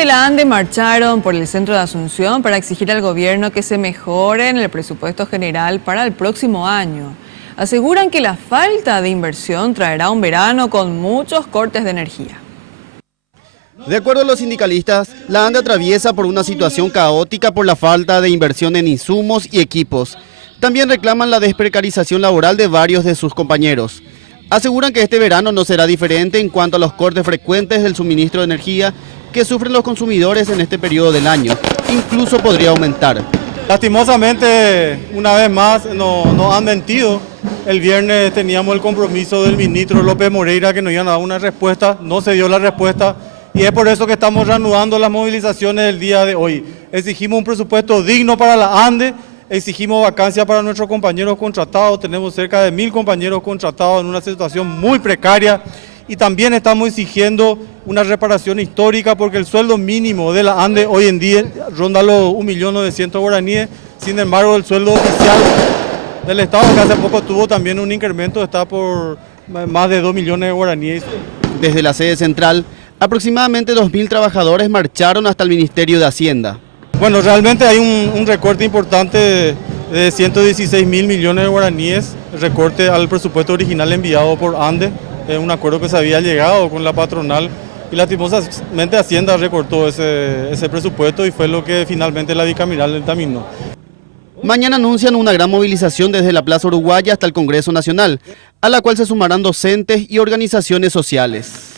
de la ANDE marcharon por el centro de Asunción para exigir al gobierno que se mejore en el presupuesto general para el próximo año. Aseguran que la falta de inversión traerá un verano con muchos cortes de energía. De acuerdo a los sindicalistas, la ANDE atraviesa por una situación caótica por la falta de inversión en insumos y equipos. También reclaman la desprecarización laboral de varios de sus compañeros. Aseguran que este verano no será diferente en cuanto a los cortes frecuentes del suministro de energía que sufren los consumidores en este periodo del año. Incluso podría aumentar. Lastimosamente, una vez más, nos han mentido. El viernes teníamos el compromiso del ministro López Moreira que nos iban a dar una respuesta, no se dio la respuesta y es por eso que estamos reanudando las movilizaciones del día de hoy. Exigimos un presupuesto digno para la ANDE, exigimos vacancia para nuestros compañeros contratados, tenemos cerca de 1000 compañeros contratados en una situación muy precaria y también estamos exigiendo una reparación histórica porque el sueldo mínimo de la ANDE hoy en día ronda los 1.900.000 guaraníes, sin embargo el sueldo oficial del Estado que hace poco tuvo también un incremento, está por más de 2 millones de guaraníes. Desde la sede central, aproximadamente 2.000 trabajadores marcharon hasta el Ministerio de Hacienda. Bueno, realmente hay un recorte importante de 116.000 millones de guaraníes, recorte al presupuesto original enviado por ANDE, un acuerdo que se había llegado con la patronal y lastimosamente Hacienda recortó ese presupuesto y fue lo que finalmente la bicameral determinó. Mañana anuncian una gran movilización desde la Plaza Uruguaya hasta el Congreso Nacional, a la cual se sumarán docentes y organizaciones sociales.